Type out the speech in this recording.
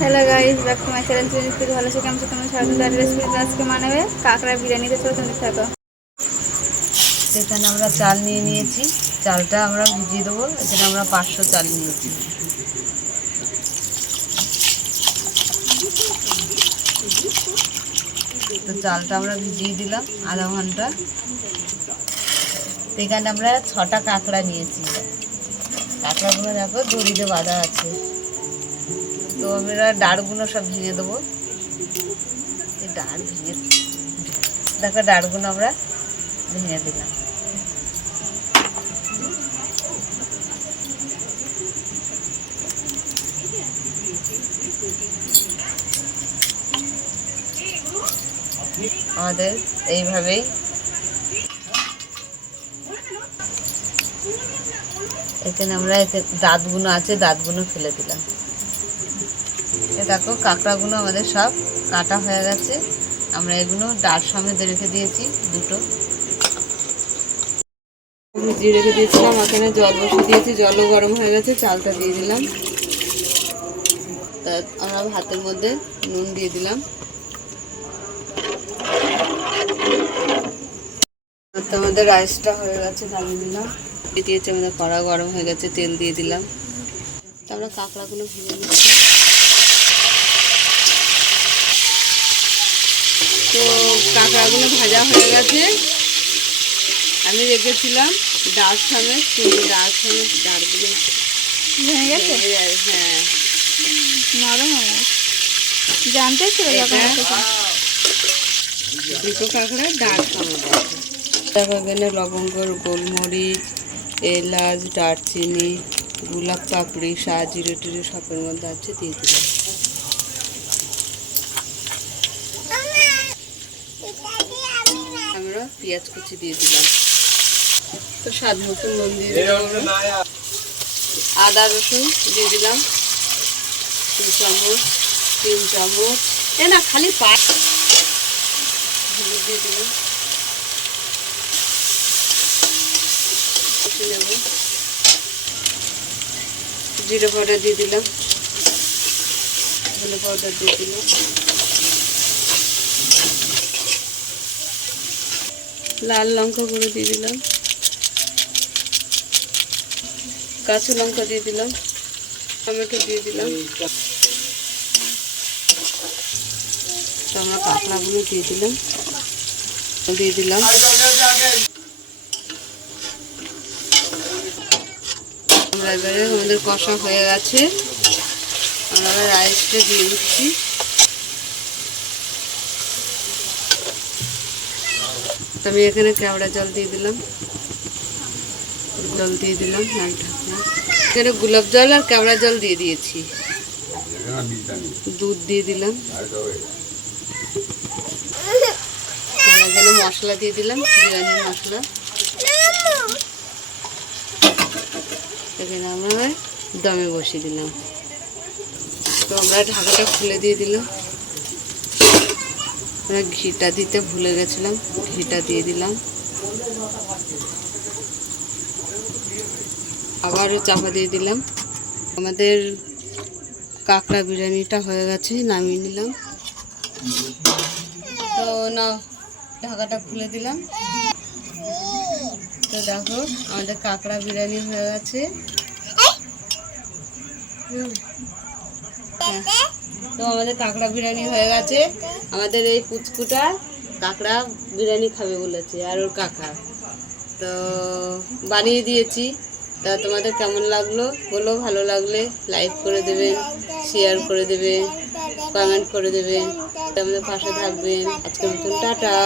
Hello guys, back to my channel. যদি ভালো আছে কেমন তোমরা সারাদিন তার রেসিপি আজকে মানাবে কাঁকড়া বিরিয়ানিতে। চলো তুমি থাকো। এখানে আমরা চাল নিয়ে নিয়েছি, চালটা আমরা ভিজিয়ে দেবো। এখানে আমরা 500 চাল নিয়েছি। তো চালটা আমরা ভিজিয়ে দিলাম আধা ঘন্টা। এখানে আমরা 6টা কাঁকড়া নিয়েছি। কাঁকড়াগুলো দেখো দড়িতে বাঁধা আছে। তো আমরা ডাঁড়গুলো সব ভেঙে দেবো। এই ডাঁড় ভেঙে দেখো, ডাঁড়গুলো আমরা ভেঙে দিলাম। আমাদের এইভাবেই এখানে আমরা দাঁতগুলো আছে, দাঁতগুলো ফেলে দিলাম। দেখো কাঁকড়াগুলো আমাদের সব কাটা হয়ে গেছে। আমরা এগুলো ডাঁড় সমেত রেখে দিয়েছি দুটো। ভিজিয়ে রেখে দিয়েছিলাম, এখানে জল বসিয়ে দিয়েছি, জলও গরম হয়ে গেছে। চালটা দিয়ে দিলাম। তা আমরা ভাতের মধ্যে নুন দিয়ে দিলাম। আমাদের রাইসটা হয়ে গেছে, নামিয়ে দিলাম। দিয়েছি, আমাদের কড়া গরম হয়ে গেছে, তেল দিয়ে দিলাম। তো আমরা কাঁকড়াগুলো ভেজে নিচ্ছি। তো কাঁকড়াগুলো ভাজা হয়ে গেছে। আমি রেখেছিলাম ডাঁড় সমেত, ডাঁড়গুলো ভেঙে গেছে? হ্যাঁ, নরম হয়ে গেছে। জানতে ছিল দুটো কাঁকড়া ডাঁড় সমেত আছে। দেখো এখানে লবঙ্গ, গোলমরিচ, এলাচ, দারচিনি, গোলাপ পাপড়ি, জিরে টিরে সবের মধ্যে আছে, দিয়ে দিলাম। আমরা পেঁয়াজ কুচি দিয়ে দিলাম। তো স্বাদ মতো নুন দিয়ে দিলাম। আদা রসুন দিয়ে দিলাম 2 চামচ, 3 চামচ। না খালি হলুদ দিয়ে দিলাম। নেব জিরে পাউডার দিয়ে দিলাম, ধনে পাউডার দিয়ে দিলাম, লাল লঙ্কা গুঁড়ো দিয়ে দিলাম, কাঁচা লঙ্কা দিয়ে দিলাম, টমেটো দিয়ে দিলাম। তো আমরা কাঁকড়াগুলো দিয়ে দিলাম। আমরা এবারে আমাদের কষা হয়ে গেছে, আমরা রাইসটা দিয়ে দিচ্ছি। তো আমি এখানে কেওড়া জল দিয়ে দিলাম, এখানে গোলাপ জল আর কেওড়া জল দিয়ে দিয়েছি। দুধ দিয়ে দিলাম। এখানে মশলা দিয়ে দিলাম, বিরিয়ানির মশলা। এখানে আমরা দমে বসিয়ে দিলাম। তো আমরা ঢাকাটা খুলে দিয়ে দিলাম। আমরা ঘিটা দিতে ভুলে গেছিলাম, ঘিটা দিয়ে দিলাম। আবারও চাপা দিয়ে দিলাম। আমাদের কাঁকড়া বিরিয়ানিটা হয়ে গেছে, নামিয়ে নিলাম। তো না, ঢাকাটা খুলে দিলাম। তো দেখো আমাদের কাঁকড়া বিরিয়ানি হয়ে গেছে। তো আমাদের কাঁকড়া বিরিয়ানি হয়ে গেছে। আমাদের এই পুচকুটা কাঁকড়া বিরিয়ানি খাবে বলেছে, আর ওর কাকা। তো বানিয়ে দিয়েছি। তা তোমাদের কেমন লাগলো বলো, ভালো লাগলে লাইক করে দেবেন, শেয়ার করে দেবেন, কমেন্ট করে দেবেন, আমাদের পাশে থাকবেন। আজকের মতন টাটা।